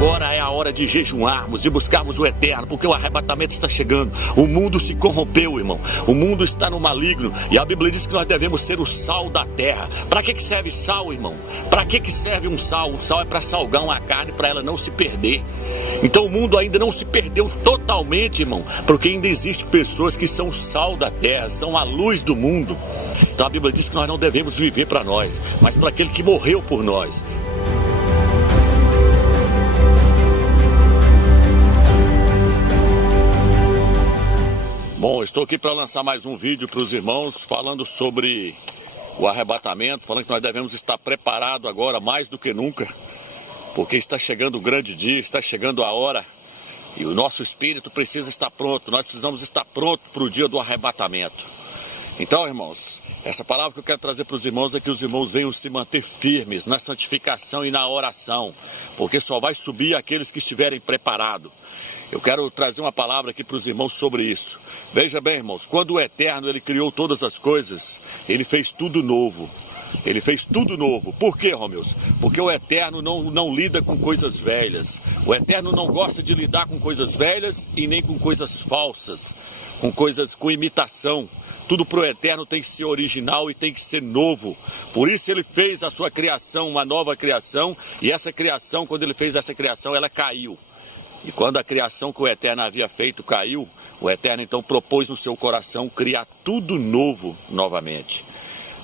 Agora é a hora de jejuarmos, de buscarmos o eterno, porque o arrebatamento está chegando. O mundo se corrompeu, irmão. O mundo está no maligno. E a Bíblia diz que nós devemos ser o sal da terra. Para que serve sal, irmão? Para que serve um sal? O sal é para salgar uma carne, para ela não se perder. Então o mundo ainda não se perdeu totalmente, irmão, porque ainda existem pessoas que são o sal da terra, são a luz do mundo. Então a Bíblia diz que nós não devemos viver para nós, mas para aquele que morreu por nós. Bom, estou aqui para lançar mais um vídeo para os irmãos, falando sobre o arrebatamento, falando que nós devemos estar preparados agora mais do que nunca, porque está chegando o grande dia, está chegando a hora, e o nosso espírito precisa estar pronto, nós precisamos estar prontos para o dia do arrebatamento. Então, irmãos, essa palavra que eu quero trazer para os irmãos é que os irmãos venham se manter firmes na santificação e na oração, porque só vai subir aqueles que estiverem preparados. Eu quero trazer uma palavra aqui para os irmãos sobre isso. Veja bem, irmãos, quando o Eterno ele criou todas as coisas, ele fez tudo novo. Ele fez tudo novo. Por quê, Romeus? Porque o Eterno não lida com coisas velhas. O Eterno não gosta de lidar com coisas velhas e nem com coisas falsas, com imitação. Tudo para o Eterno tem que ser original e tem que ser novo. Por isso ele fez a sua criação, uma nova criação, e essa criação, quando ele fez essa criação, ela caiu. E quando a criação que o Eterno havia feito caiu, o Eterno então propôs no seu coração criar tudo novo novamente.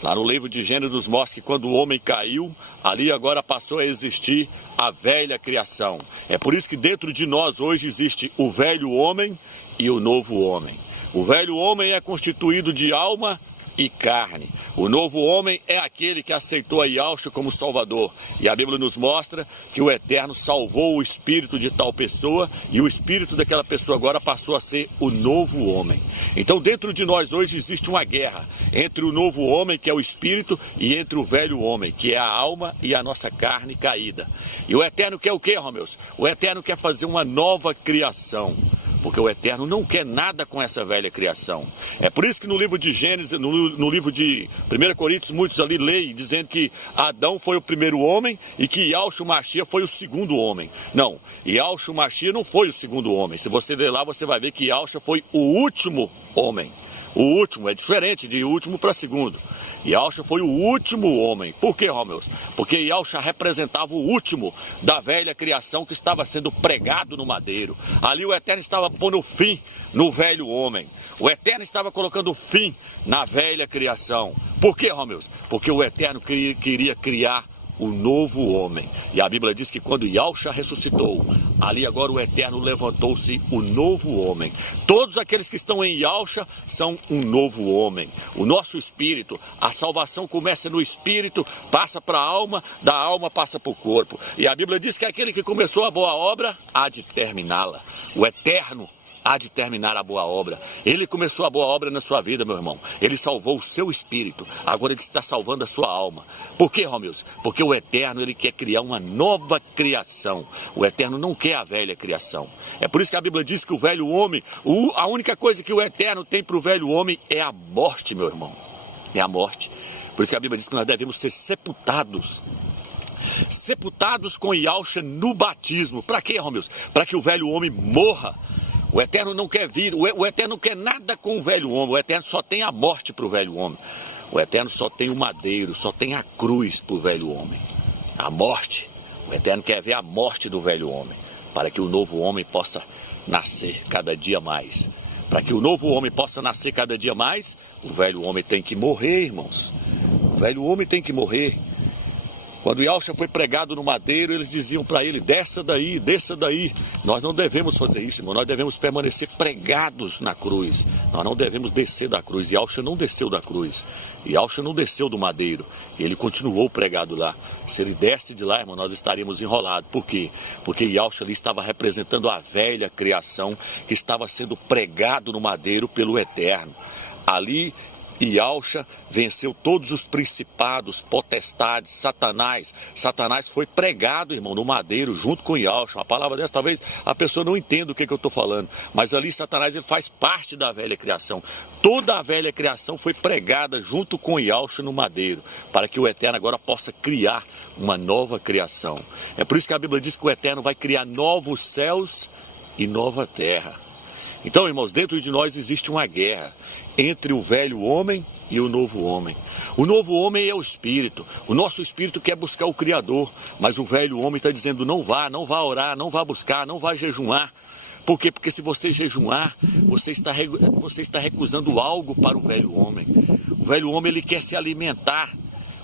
Lá no livro de Gênesis mostra que quando o homem caiu, ali agora passou a existir a velha criação. É por isso que dentro de nós hoje existe o velho homem e o novo homem. O velho homem é constituído de alma e carne. O novo homem é aquele que aceitou a Yahshua como Salvador. E a Bíblia nos mostra que o Eterno salvou o espírito de tal pessoa e o espírito daquela pessoa agora passou a ser o novo homem. Então dentro de nós hoje existe uma guerra entre o novo homem, que é o espírito, e entre o velho homem, que é a alma e a nossa carne caída. E o Eterno quer o quê, Romeus? O Eterno quer fazer uma nova criação. Porque o Eterno não quer nada com essa velha criação. É por isso que no livro de Gênesis, no livro de 1 Coríntios, muitos ali leem, dizendo que Adão foi o primeiro homem e que Yahshua Mashiach foi o segundo homem. Não, Yahshua Mashiach não foi o segundo homem. Se você ler lá, você vai ver que Yahshua foi o último homem. O último é diferente de último para segundo. Yahshua foi o último homem. Por que, Romeus? Porque Yahshua representava o último da velha criação que estava sendo pregado no madeiro. Ali o Eterno estava pondo fim no velho homem. O Eterno estava colocando fim na velha criação. Por que, Romeus? Porque o Eterno queria criar o novo homem. E a Bíblia diz que quando Yahshua ressuscitou, ali agora o Eterno levantou-se o novo homem. Todos aqueles que estão em Yahshua são um novo homem. O nosso espírito, a salvação começa no espírito, passa para a alma, da alma passa para o corpo. E a Bíblia diz que aquele que começou a boa obra há de terminá-la. O Eterno há de terminar a boa obra. Ele começou a boa obra na sua vida, meu irmão. Ele salvou o seu espírito. Agora ele está salvando a sua alma. Por quê, Romeus? Porque o Eterno, ele quer criar uma nova criação. O Eterno não quer a velha criação. É por isso que a Bíblia diz que o velho homem, a única coisa que o Eterno tem para o velho homem é a morte, meu irmão. É a morte. Por isso que a Bíblia diz que nós devemos ser sepultados. Sepultados com Yahshua no batismo. Para quê, Romeus? Para que o velho homem morra. O Eterno não quer vir, o Eterno não quer nada com o velho homem, o Eterno só tem a morte para o velho homem. O Eterno só tem o madeiro, só tem a cruz para o velho homem. A morte, o Eterno quer ver a morte do velho homem, para que o novo homem possa nascer cada dia mais. Para que o novo homem possa nascer cada dia mais, o velho homem tem que morrer, irmãos. O velho homem tem que morrer. Quando Yahshua foi pregado no madeiro, eles diziam para ele, desça daí, desça daí. Nós não devemos fazer isso, irmão. Nós devemos permanecer pregados na cruz. Nós não devemos descer da cruz. Yahshua não desceu da cruz. Yahshua não desceu do madeiro. Ele continuou pregado lá. Se ele desce de lá, irmão, nós estaríamos enrolados. Por quê? Porque Yahshua ali estava representando a velha criação que estava sendo pregado no madeiro pelo Eterno. Ali Yahshua venceu todos os principados, potestades, Satanás. Satanás foi pregado, irmão, no madeiro, junto com Yahshua. Uma palavra dessa, talvez a pessoa não entenda o que eu estou falando. Mas ali Satanás, ele faz parte da velha criação. Toda a velha criação foi pregada junto com Yahshua no madeiro, para que o Eterno agora possa criar uma nova criação. É por isso que a Bíblia diz que o Eterno vai criar novos céus e nova terra. Então, irmãos, dentro de nós existe uma guerra entre o velho homem e o novo homem. O novo homem é o espírito. O nosso espírito quer buscar o Criador, mas o velho homem está dizendo: não vá orar, não vá buscar, não vá jejuar. Por quê? Porque se você jejuar, você está recusando algo para o velho homem. O velho homem, ele quer se alimentar.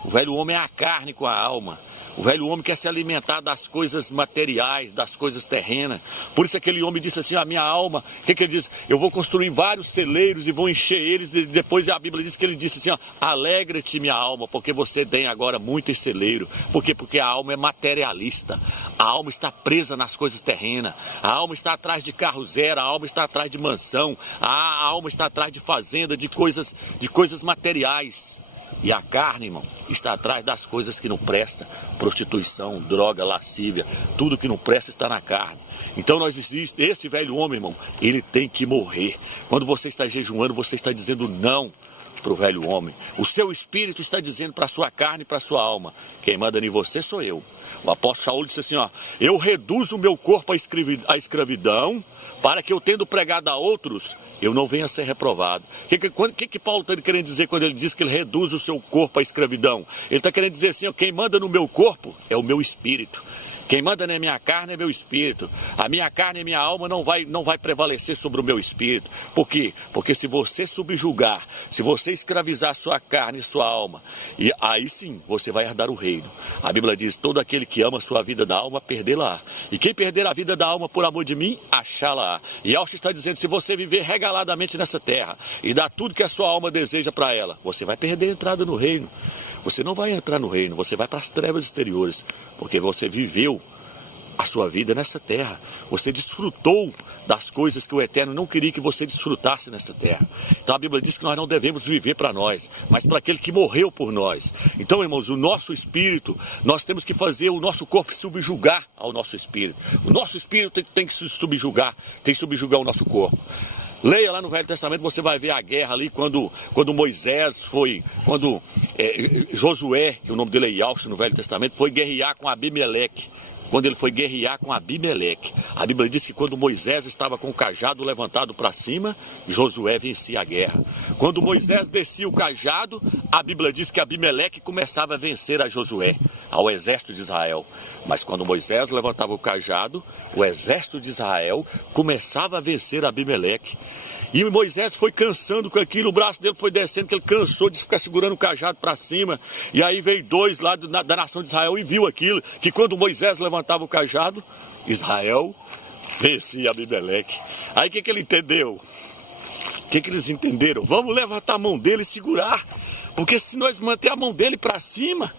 O velho homem é a carne com a alma. O velho homem quer se alimentar das coisas materiais, das coisas terrenas. Por isso aquele homem disse assim: a minha alma, o que ele diz? Eu vou construir vários celeiros e vou encher eles. Depois a Bíblia diz que ele disse assim: alegra-te minha alma, porque você tem agora muito celeiro. Por quê? Porque a alma é materialista. A alma está presa nas coisas terrenas. A alma está atrás de carro zero, a alma está atrás de mansão, a alma está atrás de fazenda, de coisas materiais. E a carne, irmão, está atrás das coisas que não prestam. Prostituição, droga, lascívia, tudo que não presta está na carne. Então esse velho homem, irmão, ele tem que morrer. Quando você está jejuando, você está dizendo não para o velho homem. O seu espírito está dizendo para a sua carne e para a sua alma: quem manda em você sou eu. O apóstolo Saul disse assim: eu reduzo o meu corpo à escravidão, para que eu, tendo pregado a outros, eu não venha a ser reprovado. O que Paulo está querendo dizer quando ele diz que ele reduz o seu corpo à escravidão? Ele está querendo dizer assim: quem manda no meu corpo é o meu espírito. Quem manda na minha carne é meu espírito. A minha carne e minha alma não vai prevalecer sobre o meu espírito. Por quê? Porque se você subjugar, se você escravizar sua carne e sua alma, e aí sim você vai herdar o reino. A Bíblia diz: todo aquele que ama a sua vida da alma, perdê-la. E quem perder a vida da alma por amor de mim, achá-la. E Yahshua está dizendo: se você viver regaladamente nessa terra e dar tudo que a sua alma deseja para ela, você vai perder a entrada no reino. Você não vai entrar no reino, você vai para as trevas exteriores, porque você viveu a sua vida nessa terra. Você desfrutou das coisas que o Eterno não queria que você desfrutasse nessa terra. Então a Bíblia diz que nós não devemos viver para nós, mas para aquele que morreu por nós. Então, irmãos, o nosso espírito, nós temos que fazer o nosso corpo subjugar ao nosso espírito. O nosso espírito tem que se subjugar, tem que subjugar o nosso corpo. Leia lá no Velho Testamento, você vai ver a guerra ali quando Moisés foi, Josué, que o nome dele é Yahshua no Velho Testamento, foi guerrear com Abimeleque. Quando ele foi guerrear com Abimeleque, a Bíblia diz que quando Moisés estava com o cajado levantado para cima, Josué vencia a guerra. Quando Moisés descia o cajado, a Bíblia diz que Abimeleque começava a vencer a Josué, ao exército de Israel. Mas quando Moisés levantava o cajado, o exército de Israel começava a vencer Abimeleque. E Moisés foi cansando com aquilo, o braço dele foi descendo, que ele cansou de ficar segurando o cajado para cima. E aí veio dois lá da nação de Israel e viu aquilo, que quando Moisés levantava o cajado, Israel vencia Abimeleque. Aí o que ele entendeu? O que eles entenderam? Vamos levantar a mão dele e segurar, porque se nós manter a mão dele para cima,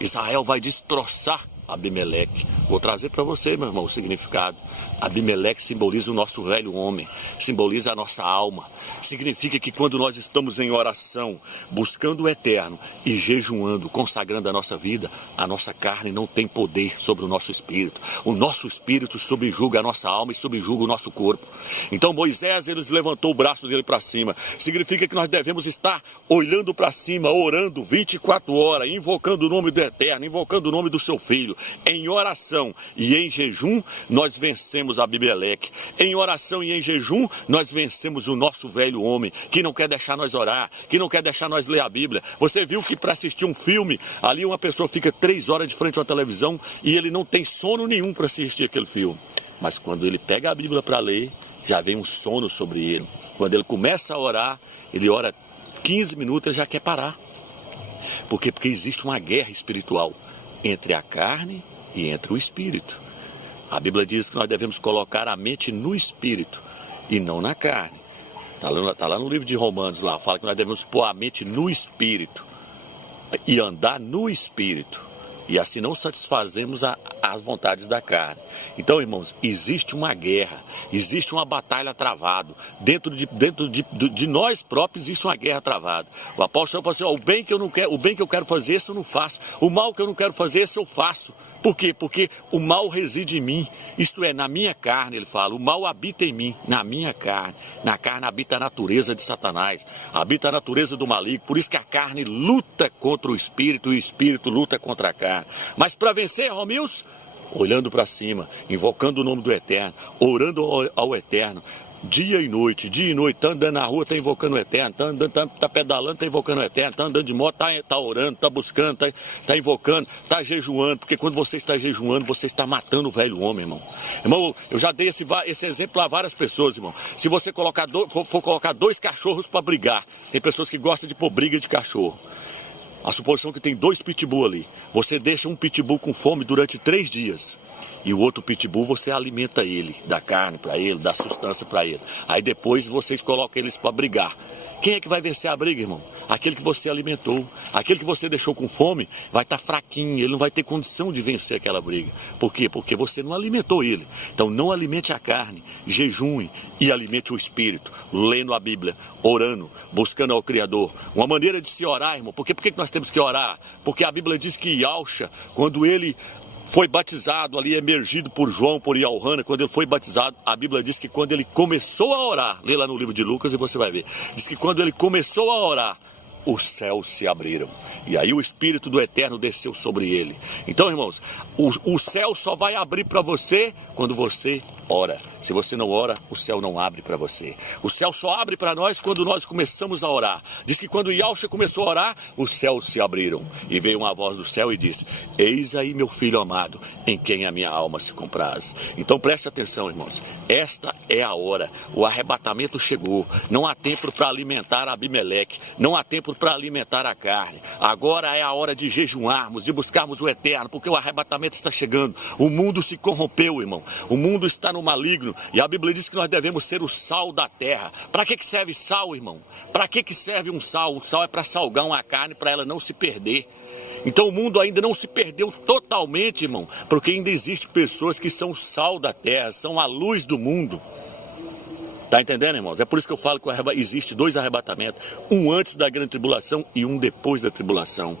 Israel vai destroçar Abimeleque. Vou trazer para você, meu irmão, o significado. Abimeleque simboliza o nosso velho homem, simboliza a nossa alma. Significa que quando nós estamos em oração, buscando o Eterno e jejuando, consagrando a nossa vida, a nossa carne não tem poder sobre o nosso espírito. O nosso espírito subjuga a nossa alma e subjuga o nosso corpo. Então Moisés, ele levantou o braço dele para cima. Significa que nós devemos estar olhando para cima, orando 24 horas, invocando o nome do Eterno, invocando o nome do seu Filho. Em oração e em jejum, nós vencemos Abimeleque. Em oração e em jejum, nós vencemos o nosso velho homem, que não quer deixar nós orar, que não quer deixar nós ler a Bíblia. Você viu que para assistir um filme, ali uma pessoa fica 3 horas de frente a uma televisão e ele não tem sono nenhum para assistir aquele filme. Mas quando ele pega a Bíblia para ler, já vem um sono sobre ele. Quando ele começa a orar, ele ora 15 minutos, ele já quer parar. Por quê? Porque existe uma guerra espiritual entre a carne e entre o espírito. A Bíblia diz que nós devemos colocar a mente no espírito e não na carne. Está lá no livro de Romanos, lá fala que nós devemos pôr a mente no espírito e andar no espírito. E assim não satisfazemos as vontades da carne. Então, irmãos, existe uma guerra, existe uma batalha travada. Dentro de nós próprios existe uma guerra travada. O apóstolo falou assim, ó, o bem que eu quero fazer, esse eu não faço. O mal que eu não quero fazer, esse eu faço. Por quê? Porque o mal reside em mim, isto é, na minha carne, ele fala, o mal habita em mim, na minha carne. Na carne habita a natureza de Satanás, habita a natureza do maligno, por isso que a carne luta contra o espírito e o espírito luta contra a carne. Mas para vencer, Romilson, olhando para cima, invocando o nome do Eterno, orando ao Eterno, dia e noite, tá andando na rua, tá invocando o Eterno, tá andando, tá pedalando, tá invocando o Eterno, tá andando de moto, tá orando, tá buscando, tá invocando, tá jejuando, porque quando você está jejuando, você está matando o velho homem, irmão. Irmão, eu já dei esse exemplo a várias pessoas, irmão. Se você for colocar dois cachorros para brigar, tem pessoas que gostam de pôr briga de cachorro. A suposição que tem 2 pitbull ali, você deixa um pitbull com fome durante 3 dias. E o outro pitbull você alimenta ele, dá carne para ele, dá sustância para ele. Aí depois vocês colocam eles para brigar. Quem é que vai vencer a briga, irmão? Aquele que você alimentou. Aquele que você deixou com fome vai estar fraquinho, ele não vai ter condição de vencer aquela briga. Por quê? Porque você não alimentou ele. Então não alimente a carne, jejue e alimente o espírito, lendo a Bíblia, orando, buscando ao Criador. Uma maneira de se orar, irmão. Por que nós temos que orar? Porque a Bíblia diz que Yahshua, quando ele foi batizado ali, emergido por João, por Yohana, quando ele foi batizado, a Bíblia diz que quando ele começou a orar, lê lá no livro de Lucas e você vai ver, diz que quando ele começou a orar, os céus se abriram. E aí o Espírito do Eterno desceu sobre ele. Então, irmãos, o céu só vai abrir para você quando você ora. Se você não ora, o céu não abre para você. O céu só abre para nós quando nós começamos a orar. Diz que quando Yahshua começou a orar, os céus se abriram. E veio uma voz do céu e disse, eis aí meu filho amado, em quem a minha alma se compraz. Então preste atenção, irmãos. Esta é a hora. O arrebatamento chegou. Não há tempo para alimentar Abimeleque. Não há tempo para alimentar a carne. Agora é a hora de jejuarmos, de buscarmos o Eterno, porque o arrebatamento está chegando. O mundo se corrompeu, irmão. O mundo está no maligno. E a Bíblia diz que nós devemos ser o sal da terra. Para que serve sal, irmão? Para que serve um sal? O sal é para salgar uma carne, para ela não se perder. Então o mundo ainda não se perdeu totalmente, irmão, porque ainda existem pessoas que são o sal da terra, são a luz do mundo. Tá entendendo, irmãos? É por isso que eu falo que existe 2 arrebatamentos, um antes da grande tribulação e um depois da tribulação.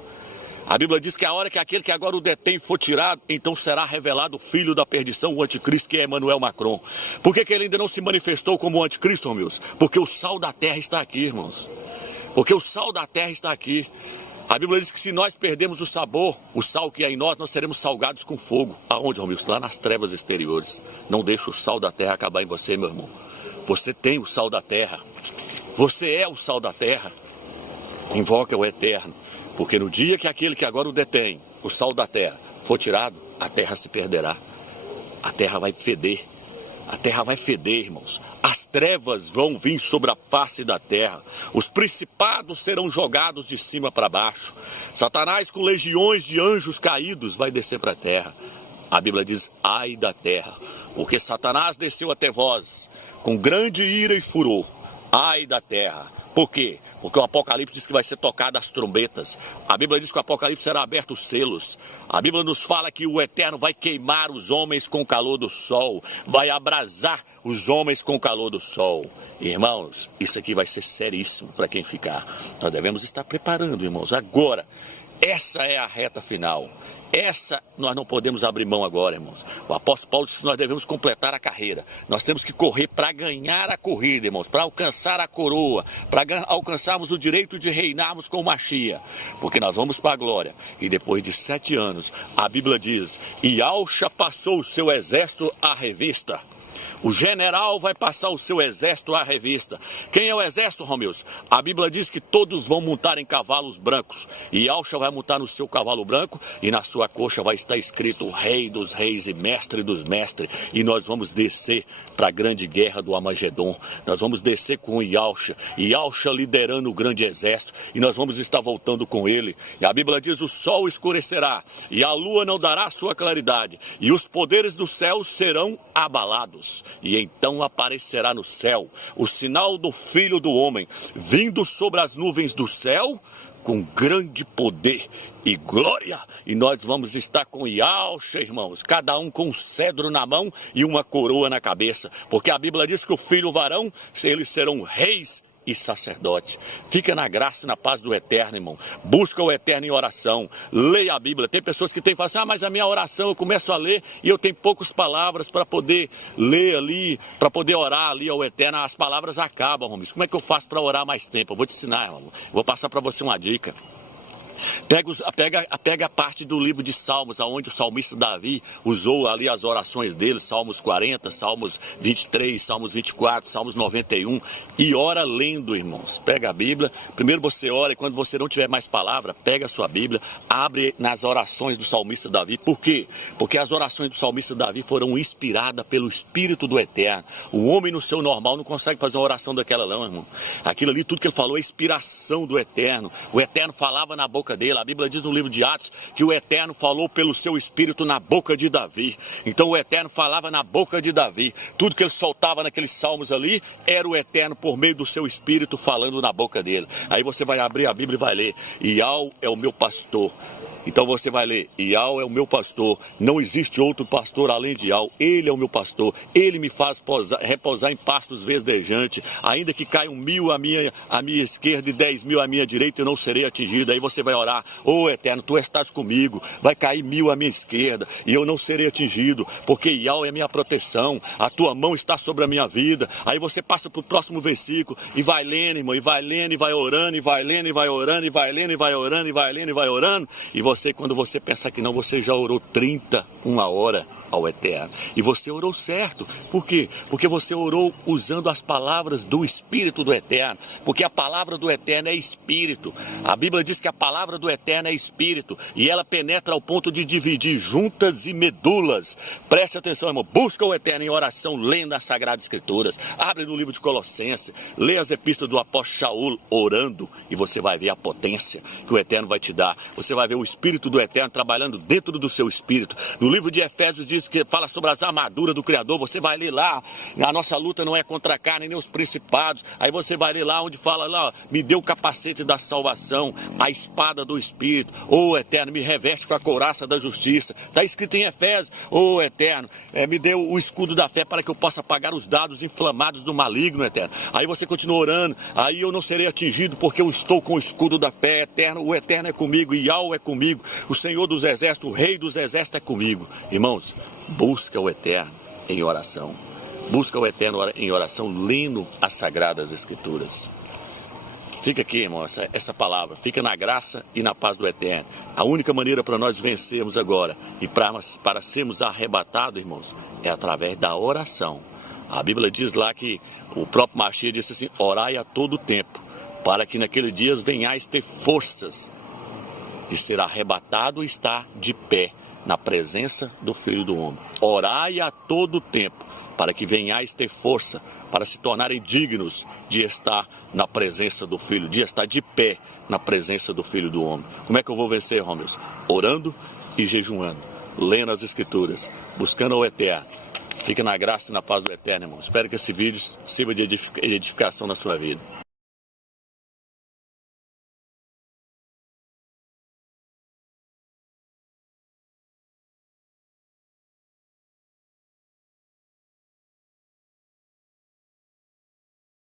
A Bíblia diz que a hora que aquele que agora o detém for tirado, então será revelado o filho da perdição, o anticristo, que é Emmanuel Macron. Por que ele ainda não se manifestou como o anticristo, irmãos? Porque o sal da terra está aqui, irmãos. Porque o sal da terra está aqui. A Bíblia diz que se nós perdemos o sabor, o sal que é em nós seremos salgados com fogo. Aonde, Romilson? Lá nas trevas exteriores. Não deixe o sal da terra acabar em você, meu irmão. Você tem o sal da terra. Você é o sal da terra. Invoca o Eterno. Porque no dia que aquele que agora o detém, o sal da terra, for tirado, a terra se perderá. A terra vai feder. A terra vai feder, irmãos. As trevas vão vir sobre a face da terra. Os principados serão jogados de cima para baixo. Satanás, com legiões de anjos caídos, vai descer para a terra. A Bíblia diz, ai da terra, porque Satanás desceu até vós, com grande ira e furor. Ai da terra. Por quê? Porque o Apocalipse diz que vai ser tocado as trombetas. A Bíblia diz que o Apocalipse será aberto os selos. A Bíblia nos fala que o Eterno vai queimar os homens com o calor do sol. Vai abrasar os homens com o calor do sol. Irmãos, isso aqui vai ser seríssimo para quem ficar. Nós devemos estar preparando, irmãos. Agora, essa é a reta final. Essa nós não podemos abrir mão agora, irmãos. O apóstolo Paulo disse que nós devemos completar a carreira. Nós temos que correr para ganhar a corrida, irmãos, para alcançar a coroa, para alcançarmos o direito de reinarmos com Machia. Porque nós vamos para a glória. E depois de 7 anos, a Bíblia diz, e Yahshua passou o seu exército à revista. O general vai passar o seu exército à revista. Quem é o exército, Romilson? A Bíblia diz que todos vão montar em cavalos brancos. E Yahshua vai montar no seu cavalo branco e na sua coxa vai estar escrito Rei dos Reis e Mestre dos Mestres. E nós vamos descer para a grande guerra do Amagedon. Nós vamos descer com Yahshua. E Yahshua liderando o grande exército. E nós vamos estar voltando com ele. E a Bíblia diz, o sol escurecerá e a lua não dará sua claridade. E os poderes do céu serão abalados. E então aparecerá no céu o sinal do Filho do Homem, vindo sobre as nuvens do céu, com grande poder e glória. E nós vamos estar com Yahshua, irmãos, cada um com um cedro na mão e uma coroa na cabeça. Porque a Bíblia diz que o filho varão, eles serão reis e sacerdote. Fica na graça e na paz do Eterno, irmão. Busca o Eterno em oração. Leia a Bíblia. Tem pessoas que têm falado assim, mas a minha oração eu começo a ler e eu tenho poucas palavras para poder ler ali, para poder orar ali ao Eterno. As palavras acabam, irmãos. Como é que eu faço para orar mais tempo? Eu vou te ensinar, irmão. Vou passar para você uma dica. Pega a parte do livro de Salmos, onde o salmista Davi usou ali as orações dele, Salmos 40, Salmos 23, Salmos 24, Salmos 91, e ora lendo, irmãos. Pega a Bíblia, primeiro você ora e quando você não tiver mais palavra, pega a sua Bíblia, abre nas orações do salmista Davi. Por quê? Porque as orações do salmista Davi foram inspiradas pelo Espírito do Eterno. O homem no seu normal não consegue fazer uma oração daquela não, irmão. Aquilo ali, tudo que ele falou é inspiração do Eterno. O Eterno falava na boca dele. A Bíblia diz no livro de Atos que o Eterno falou pelo seu Espírito na boca de Davi. Então o Eterno falava na boca de Davi. Tudo que ele soltava naqueles salmos ali era o Eterno por meio do seu Espírito falando na boca dele. Aí você vai abrir a Bíblia e vai ler: Yahweh é o meu pastor. Então você vai ler: Yahweh é o meu pastor, não existe outro pastor além de Yahweh, ele é o meu pastor, ele me faz repousar em pastos verdejantes, ainda que caia 1.000 à minha esquerda e 10.000 à minha direita, eu não serei atingido. Aí você vai orar: ô Eterno, tu estás comigo, vai cair 1.000 à minha esquerda e eu não serei atingido, porque Yahweh é minha proteção, a tua mão está sobre a minha vida. Aí você passa para o próximo versículo e vai lendo, irmão, e vai lendo, e vai orando, e vai lendo, e vai orando, e vai lendo, e vai orando, e vai lendo, e vai orando, e você, quando você pensar que não, você já orou 31 horas ao Eterno. E você orou certo. Por quê? Porque você orou usando as palavras do Espírito do Eterno. Porque a palavra do Eterno é Espírito. A Bíblia diz que a palavra do Eterno é Espírito. E ela penetra ao ponto de dividir juntas e medulas. Preste atenção, irmão. Busca o Eterno em oração, lendo as Sagradas Escrituras. Abre no livro de Colossenses. Lê as epístolas do apóstolo Shaul orando. E você vai ver a potência que o Eterno vai te dar. Você vai ver o Espírito do Eterno trabalhando dentro do seu espírito. No livro de Efésios diz que fala sobre as armaduras do Criador. Você vai ler lá: a nossa luta não é contra a carne nem os principados. Aí você vai ler lá onde fala lá: me deu o capacete da salvação, a espada do Espírito. Ô Eterno, me reveste com a couraça da justiça. Está escrito em Efésios: ô Eterno, me deu o escudo da fé para que eu possa apagar os dados inflamados do maligno, Eterno. Aí você continua orando: aí eu não serei atingido porque eu estou com o escudo da fé, Eterno. O Eterno é comigo, Yahweh é comigo, o Senhor dos exércitos, o Rei dos exércitos é comigo. Irmãos, busca o Eterno em oração. Busca o Eterno em oração, lendo as Sagradas Escrituras. Fica aqui, irmão, essa palavra. Fica na graça e na paz do Eterno. A única maneira para nós vencermos agora e para sermos arrebatados, irmãos, é através da oração. A Bíblia diz lá que o próprio Mashiach disse assim: orai a todo tempo, para que naquele dia venhais ter forças de ser arrebatado e estar de pé na presença do Filho do Homem. Orai a todo tempo, para que venhais ter força, para se tornarem dignos de estar na presença do Filho, de estar de pé na presença do Filho do Homem. Como é que eu vou vencer, Romeus? Orando e jejuando, lendo as Escrituras, buscando o Eterno. Fica na graça e na paz do Eterno, irmão. Espero que esse vídeo sirva de edificação na sua vida.